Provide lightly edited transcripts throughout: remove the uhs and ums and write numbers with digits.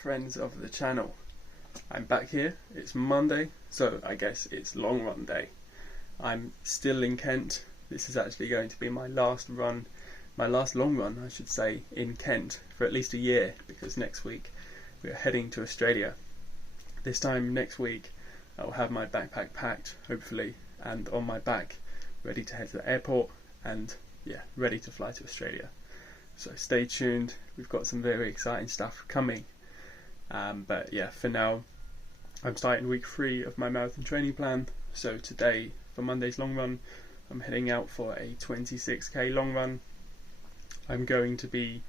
friends of the channel. I'm back here. It's Monday, so I guess it's long run day. I'm still in Kent. This is actually going to be my last long run I should say, in Kent for at least a year, because next week we are heading to Australia. This time next week I'll have my backpack packed, hopefully, and on my back, ready to head to the airport and ready to fly to Australia. So stay tuned, we've got some very exciting stuff coming. But yeah, for now, I'm starting week 3 of my marathon training plan. So today, for Monday's long run, I'm heading out for a 26k long run. I'm going to be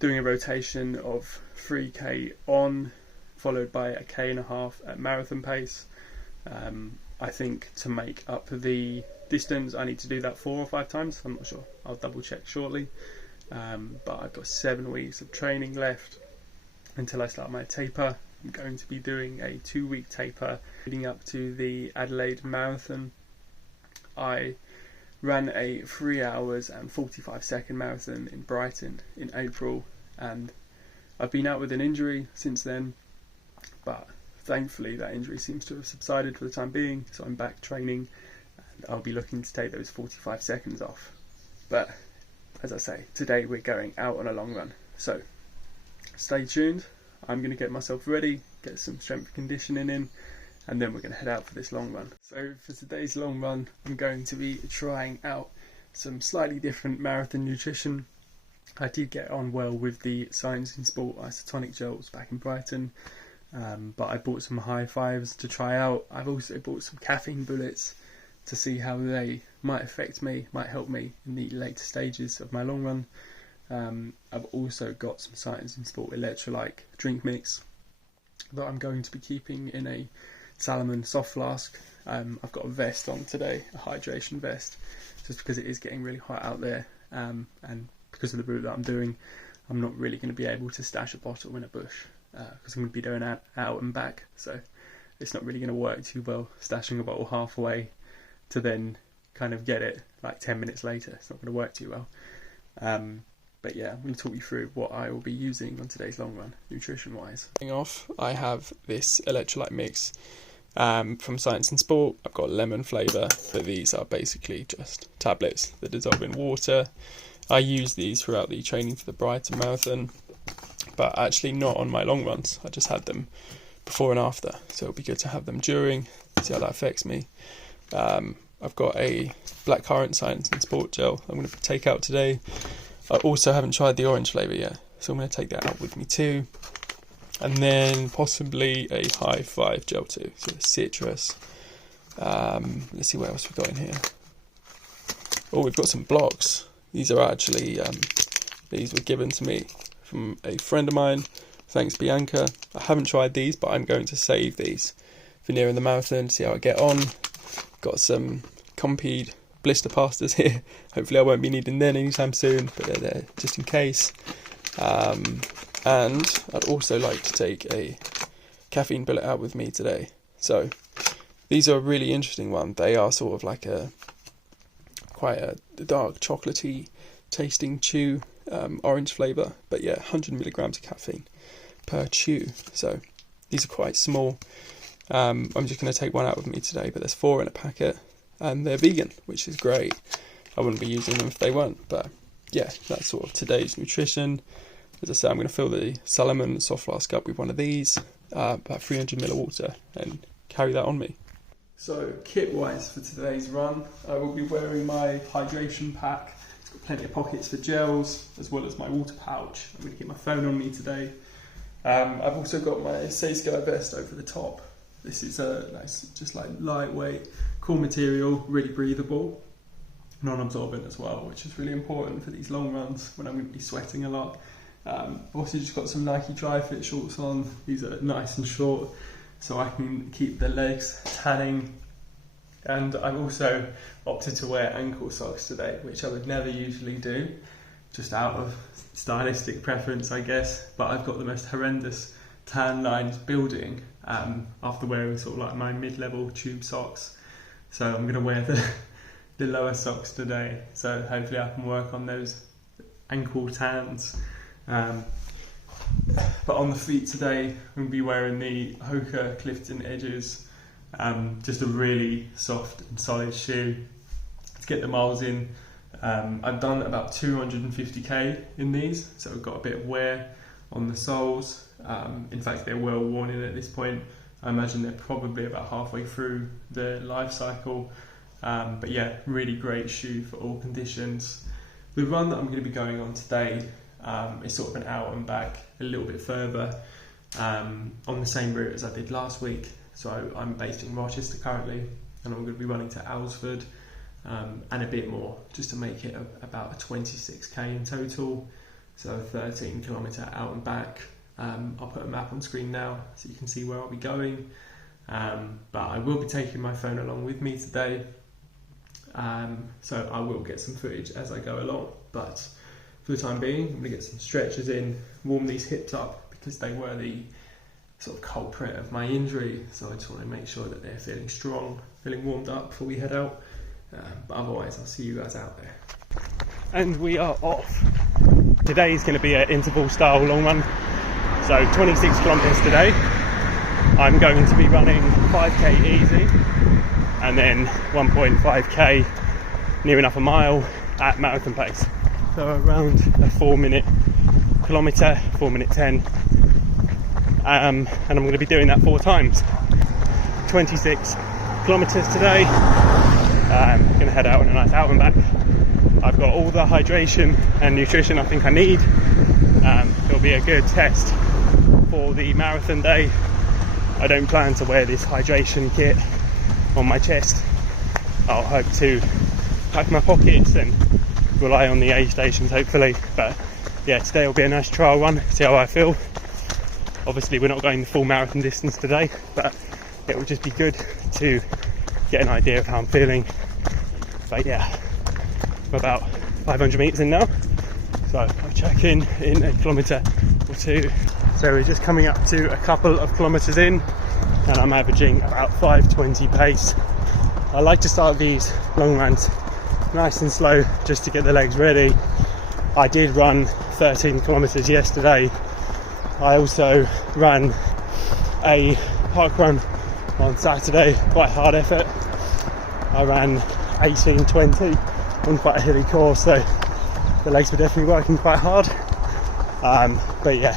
doing a rotation of 3k on, followed by a k.5 at marathon pace. I think to make up the distance, I need to do that 4 or 5 times. I'm not sure. I'll double check shortly. But I've got 7 weeks of training left until I start my taper. I'm going to be doing a 2-week taper leading up to the Adelaide Marathon. I ran a 3 hours and 45 second marathon in Brighton in April, and I've been out with an injury since then, but thankfully that injury seems to have subsided for the time being, so I'm back training and I'll be looking to take those 45 seconds off. But as I say, today we're going out on a long run, so stay tuned. I'm going to get myself ready, get some strength conditioning in, and then we're going to head out for this long run. So for today's long run, I'm going to be trying out some slightly different marathon nutrition. I did get on well with the Science in Sport isotonic gels back in Brighton, but I bought some high fives to try out. I've also bought some caffeine bullets to see how they might affect me, might help me in the later stages of my long run. I've also got some Science in Sport electrolyte drink mix that I'm going to be keeping in a Salomon soft flask. I've got a vest on today, a hydration vest, just because it is getting really hot out there, and because of the route that I'm doing, I'm not really going to be able to stash a bottle in a bush, because I'm going to be doing out and back, so it's not really going to work too well stashing a bottle halfway to then kind of get it like 10 minutes later. It's not going to work too well. But yeah, I'm going to talk you through what I will be using on today's long run, nutrition wise. Starting off, I have this electrolyte mix from Science in Sport. I've got lemon flavour, but these are basically just tablets that dissolve in water. I use these throughout the training for the Brighton Marathon, but actually not on my long runs. I just had them before and after, so it'll be good to have them during, see how that affects me. I've got a blackcurrant Science in Sport gel I'm going to take out today. I also haven't tried the orange flavour yet, so I'm going to take that out with me too. And then possibly a high five gel too, so citrus. Let's see what else we've got in here. Oh, we've got some blocks. These are actually, these were given to me from a friend of mine. Thanks, Bianca. I haven't tried these, but I'm going to save these for nearing the marathon, see how I get on. Got some Compeed blister pastas here. Hopefully I won't be needing them anytime soon, but they're there just in case. And I'd also like to take a caffeine bullet out with me today. So these are a really interesting one. They are sort of like quite a dark chocolatey tasting chew, orange flavour, but yeah, 100 milligrams of caffeine per chew. So these are quite small. I'm just going to take one out with me today, but there's 4 in a packet, and they're vegan, which is great. I wouldn't be using them if they weren't, but yeah, that's sort of today's nutrition. As I said, I'm going to fill the Salomon soft flask up with one of these, about 300 ml of water, and carry that on me. So kit-wise for today's run, I will be wearing my hydration pack. It's got plenty of pockets for gels, as well as my water pouch. I'm going to keep my phone on me today. I've also got my Scot vest over the top. This is a nice, just like lightweight, cool material, really breathable, non-absorbent as well, which is really important for these long runs when I'm going to be sweating a lot. I've also just got some Nike dry fit shorts on. These are nice and short, so I can keep the legs tanning. And I've also opted to wear ankle socks today, which I would never usually do, just out of stylistic preference, I guess. But I've got the most horrendous tan lines building after wearing sort of like my mid-level tube socks. So I'm going to wear the lower socks today, so hopefully I can work on those ankle tans. But on the feet today, I'm going to be wearing the Hoka Clifton Edges, just a really soft and solid shoe to get the miles in. I've done about 250k in these, so I've got a bit of wear on the soles. In fact, they're well worn in at this point. I imagine they're probably about halfway through the life cycle. But yeah, really great shoe for all conditions. The run that I'm going to be going on today is sort of an out and back, a little bit further, on the same route as I did last week. So I'm based in Rochester currently, and I'm going to be running to Alresford, and a bit more, just to make it about a 26k in total, so a 13 kilometre out and back. I'll put a map on screen now so you can see where I'll be going, but I will be taking my phone along with me today, so I will get some footage as I go along. But for the time being, I'm going to get some stretches in, warm these hips up because they were the sort of culprit of my injury, so I just want to make sure that they're feeling strong, feeling warmed up before we head out. But otherwise, I'll see you guys out there. And we are off. Today is going to be an interval style long run, so 26 kilometres today. I'm going to be running 5k easy and then 1.5k, near enough a mile, at marathon pace. So around a 4-minute kilometre, 4 minute 10, and I'm going to be doing that 4 times. 26 kilometres today. I'm going to head out on a nice out and back. I've got all the hydration and nutrition I think I need. It'll be a good test for the marathon day. I don't plan to wear this hydration kit on my chest. I'll hope to pack my pockets and rely on the aid stations hopefully. But yeah, today will be a nice trial run, see how I feel. Obviously we're not going the full marathon distance today, but it will just be good to get an idea of how I'm feeling. But yeah, I'm about 500 metres in now, so I'll check in a kilometre or two. So we're just coming up to a couple of kilometres in, and I'm averaging about 5:20 pace. I like to start these long runs nice and slow just to get the legs ready. I did run 13 kilometres yesterday. I also ran a park run on Saturday, quite hard effort. I ran 18:20 on quite a hilly course, so the legs were definitely working quite hard. But yeah,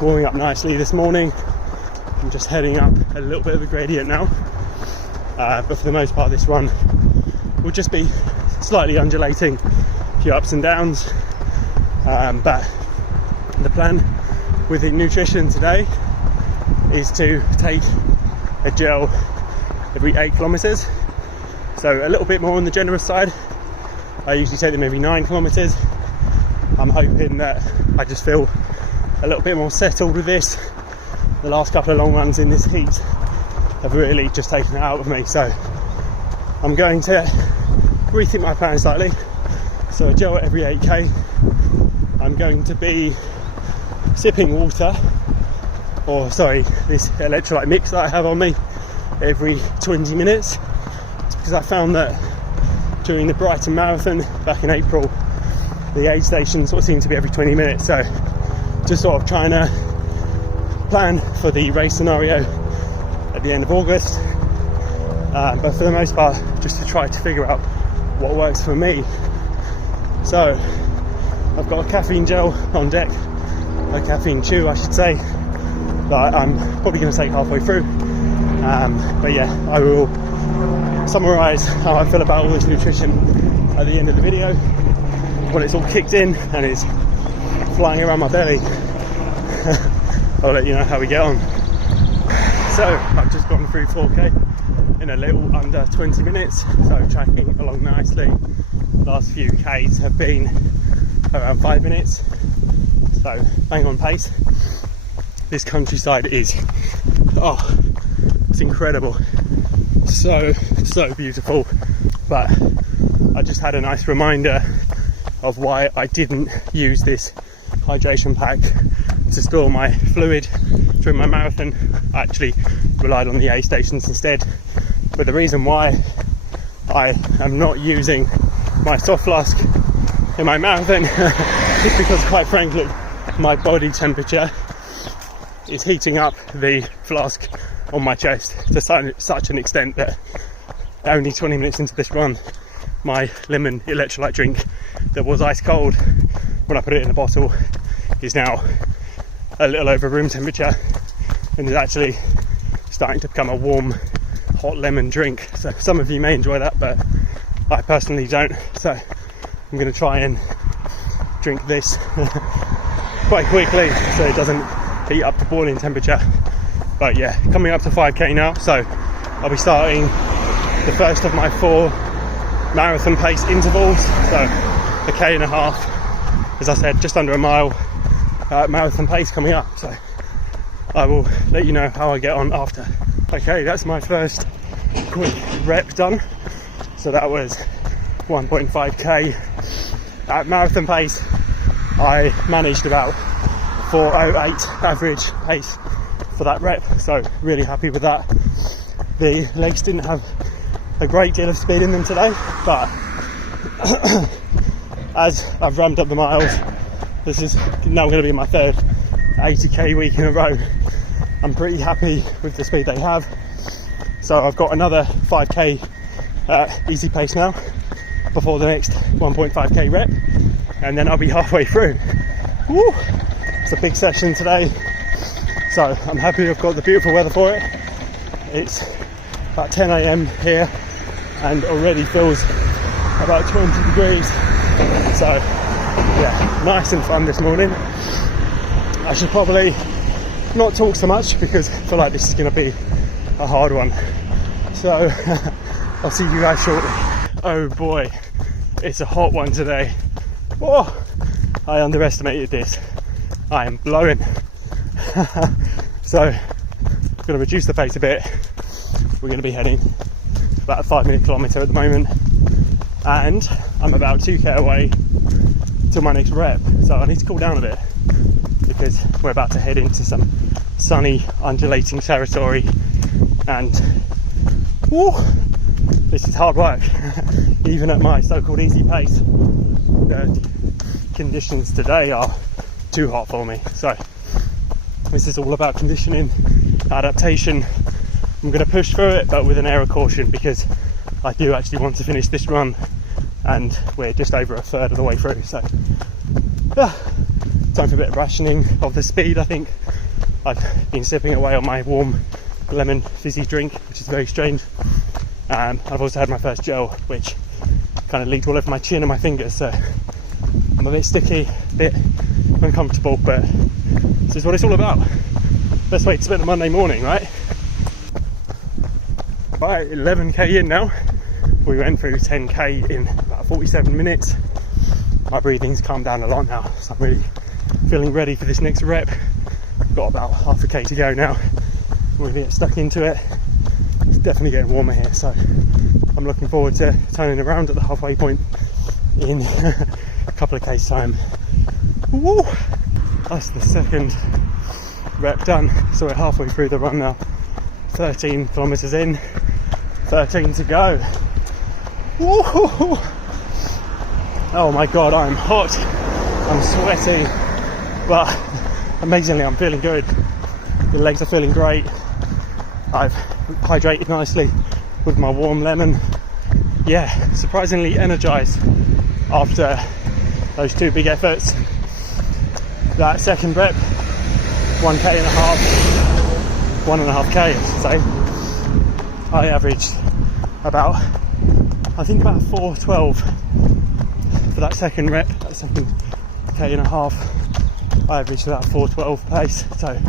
warming up nicely this morning. I'm just heading up a little bit of a gradient now, but for the most part this run will just be slightly undulating, a few ups and downs, but the plan with the nutrition today is to take a gel every 8 kilometres, so a little bit more on the generous side. I usually take them every 9 kilometres. I'm hoping that I just feel a little bit more settled with this. The last couple of long runs in this heat have really just taken it out of me, so I'm going to rethink my plan slightly. So a gel at every 8k. I'm going to be sipping water, or sorry, this electrolyte mix that I have on me every 20 minutes, because I found that during the Brighton Marathon back in April, the aid station sort of seemed to be every 20 minutes. So just sort of trying to plan for the race scenario at the end of August, but for the most part just to try to figure out what works for me. So I've got a caffeine gel on deck, a caffeine chew I should say, that I'm probably going to take halfway through, but yeah, I will summarise how I feel about all this nutrition at the end of the video when it's all kicked in and is flying around my belly. I'll let you know how we get on. So I've just gone through 4k in a little under 20 minutes, so tracking along nicely. Last few k's have been around 5 minutes, so bang on pace. This countryside is, oh, it's incredible, so beautiful. But I just had a nice reminder of why I didn't use this hydration pack to store my fluid during my marathon. I actually relied on the aid stations instead. But the reason why I am not using my soft flask in my marathon is because, quite frankly, my body temperature is heating up the flask on my chest to such an extent that only 20 minutes into this run, my lemon electrolyte drink that was ice cold when I put it in the bottle is now a little over room temperature and is actually starting to become a warm hot lemon drink. So some of you may enjoy that, but I personally don't, so I'm going to try and drink this quite quickly so it doesn't heat up to boiling temperature. But yeah, coming up to 5k now, so I'll be starting the first of my 4 marathon pace intervals, so a k and a half, as I said, just under a mile marathon pace coming up, so I will let you know how I get on after. Okay, that's my first quick rep done, so that was 1.5k at marathon pace. I managed about 4:08 average pace for that rep, so really happy with that. The legs didn't have a great deal of speed in them today, but as I've ramped up the miles, this is now going to be my third 80k week in a row. I'm pretty happy with the speed they have, so I've got another 5k easy pace now before the next 1.5k rep, and then I'll be halfway through. Woo! It's a big session today, so I'm happy I've got the beautiful weather for it. It's about 10 AM here and already feels about 20 degrees, so yeah, nice and fun this morning. I should probably not talk so much because I feel like this is going to be a hard one, so I'll see you guys shortly. Oh boy, it's a hot one today. Oh, I underestimated this. I am blowing. So I'm going to reduce the pace a bit. We're going to be heading about a 5-minute kilometre at the moment, and I'm about 2k away to my next rep, so I need to cool down a bit because we're about to head into some sunny undulating territory, and woo, this is hard work. Even at my so-called easy pace, the conditions today are too hot for me, so this is all about conditioning, adaptation. I'm going to push through it, but with an air of caution, because I do actually want to finish this run and we're just over a third of the way through, so time for a bit of rationing of the speed. I think I've been sipping away on my warm lemon fizzy drink, which is very strange. I've also had my first gel, which kind of leaked all over my chin and my fingers, so I'm a bit sticky, a bit uncomfortable, but this is what it's all about. Best way to spend a Monday morning, right? Right, 11k in now. We went through 10k in about 47 minutes. My breathing's calmed down a lot now, so I'm really feeling ready for this next rep. Got about half a k to go now. We're going to get stuck into it. It's definitely getting warmer here, so I'm looking forward to turning around at the halfway point in a couple of k's time. Woo! That's the second rep done, so we're halfway through the run now. 13 kilometres in, 13 to go. Woo! Oh my god, I'm hot, I'm sweaty, but amazingly I'm feeling good. The legs are feeling great. I've hydrated nicely with my warm lemon. Yeah, surprisingly energised after those 2 big efforts. That second rep, 1k and a half, 1.5k I should say, I averaged about, I think about 4:12 for that second rep. That second k and a half, I averaged about 4:12 pace, so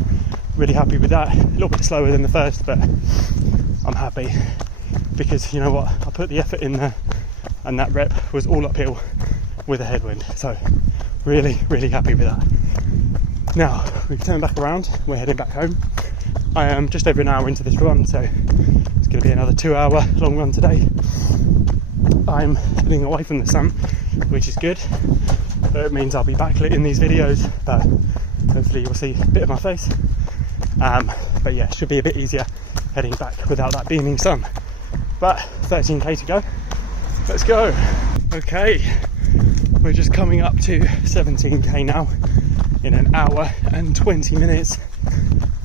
really happy with that. A little bit slower than the first, but I'm happy because you know what, I put the effort in there and that rep was all uphill with a headwind, so really happy with that. Now we've turned back around, we're heading back home. I am just over an hour into this run, so it's going to be another 2-hour long run today. I'm heading away from the sun, which is good, but it means I'll be backlit in these videos, but hopefully you'll see a bit of my face. But yeah, it should be a bit easier heading back without that beaming sun. But 13k to go, let's go. Okay, we're just coming up to 17k now, in an hour and 20 minutes,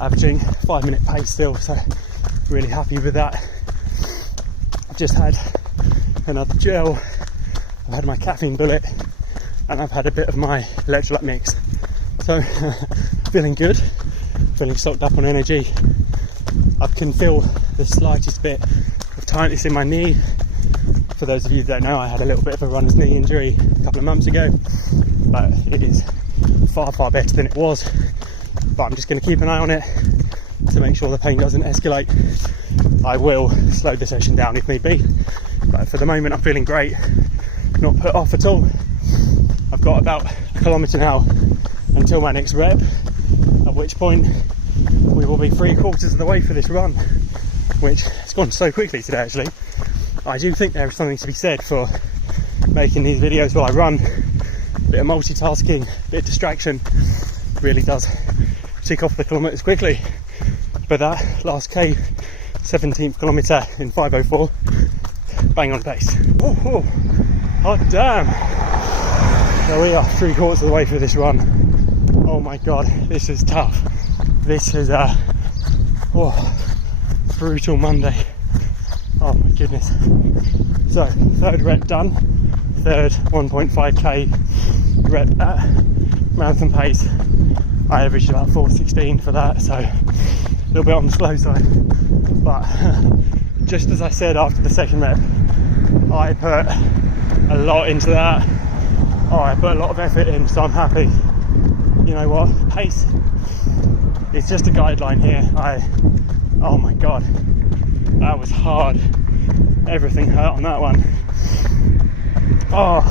averaging 5-minute pace still, so really happy with that. I've just had another gel, I've had my caffeine bullet, and I've had a bit of my electrolyte mix, so feeling good, feeling stocked up on energy. I can feel the slightest bit of tightness in my knee. For those of you that don't know, I had a little bit of a runner's knee injury a couple of months ago, but it is far better than it was. But I'm just going to keep an eye on it to make sure the pain doesn't escalate. I will slow the session down if need be, but for the moment I'm feeling great, not put off at all. I've got about 1 kilometre now until my next rep, at which point we will be 3/4 of the way for this run, which has gone so quickly today actually. I do think there is something to be said for making these videos while I run. A bit of multitasking, a bit of distraction really does tick off the kilometres quickly. But that last K, 17th kilometre in 5:04, bang on pace. Oh, hot damn! There we are, 3/4 of the way through this run. Oh my god, this is tough. This is a brutal Monday. Oh my goodness. So, 3rd rep done. 3rd 1.5k rep at marathon pace. I averaged about 4:16 for that, so a little bit on the slow side. But just as I said after the 2nd rep, I put a lot into that. I put a lot of effort in, so I'm happy. You know what? Pace is just a guideline here. Oh my god, that was hard. Everything hurt on that one. Oh,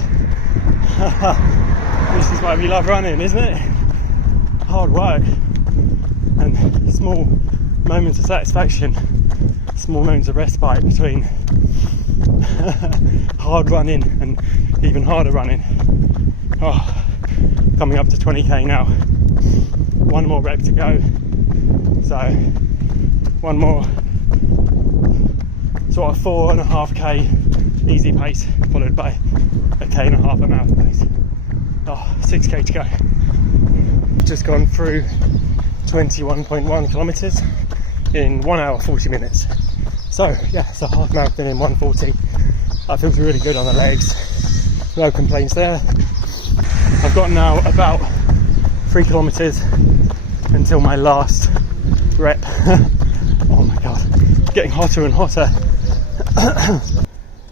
this is why we love running, isn't it? Hard work and small moments of satisfaction, small moments of respite between hard running and even harder running. Oh, coming up to 20k now. 1 more rep to go. So, 1 more sort of 4.5k easy pace, followed by a k.5 at marathon pace. 6k to go. Just gone through 21.1 kilometres in 1 hour 40 minutes. So yeah, it's a half marathon in 1:40. That feels really good on the legs. No complaints there. I've got now about 3 kilometres until my last rep. Oh my god, it's getting hotter and hotter.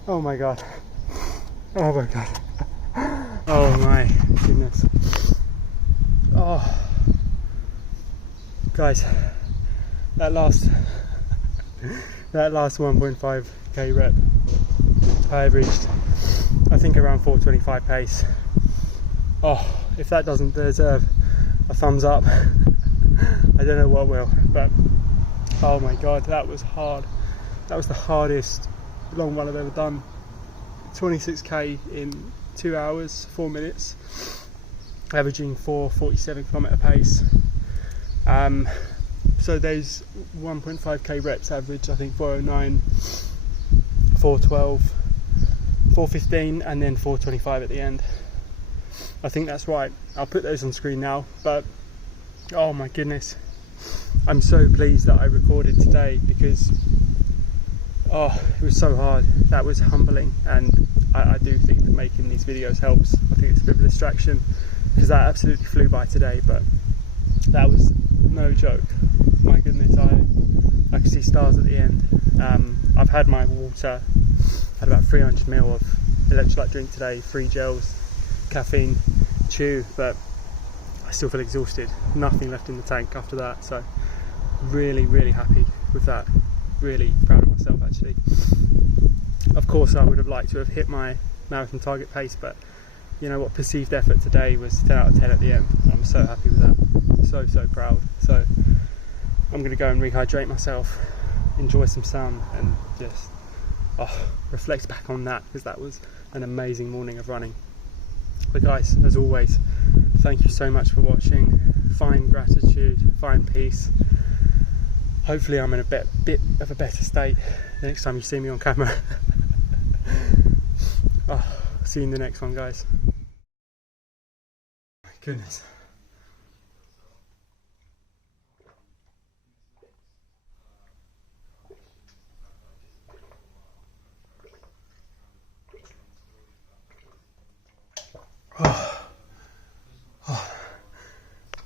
Oh my god. Oh my god. Oh my goodness. Oh, guys, that last 1.5k rep, I averaged, I think, around 4:25 pace. Oh, if that doesn't deserve a thumbs up, I don't know what will. But oh my god, that was hard. That was the hardest long run I've ever done. 26k in 2 hours 4 minutes, averaging 4:47 kilometre pace. So those 1.5k reps average, I think, 4:09, 4:12, 4:15, and then 4:25 at the end. I think that's right. I'll put those on screen now. But oh my goodness, I'm so pleased that I recorded today, because it was so hard. That was humbling, and I do think that making these videos helps. I think it's a bit of a distraction, because that absolutely flew by today, but that was no joke. My goodness, I could see stars at the end. I've had my water, had about 300ml of electrolyte drink today, 3 gels, caffeine, chew, but I still feel exhausted. Nothing left in the tank after that, so really happy with that. Really proud of myself, actually. Of course, I would have liked to have hit my marathon target pace, but you know what, perceived effort today was 10 out of 10 at the end. I'm so happy with that. So proud. So I'm going to go and rehydrate myself, enjoy some sun, and just reflect back on that, because that was an amazing morning of running. But guys, as always, thank you so much for watching. Find gratitude, find peace. Hopefully I'm in a bit of a better state the next time you see me on camera. See you in the next one, guys. My goodness. Oh.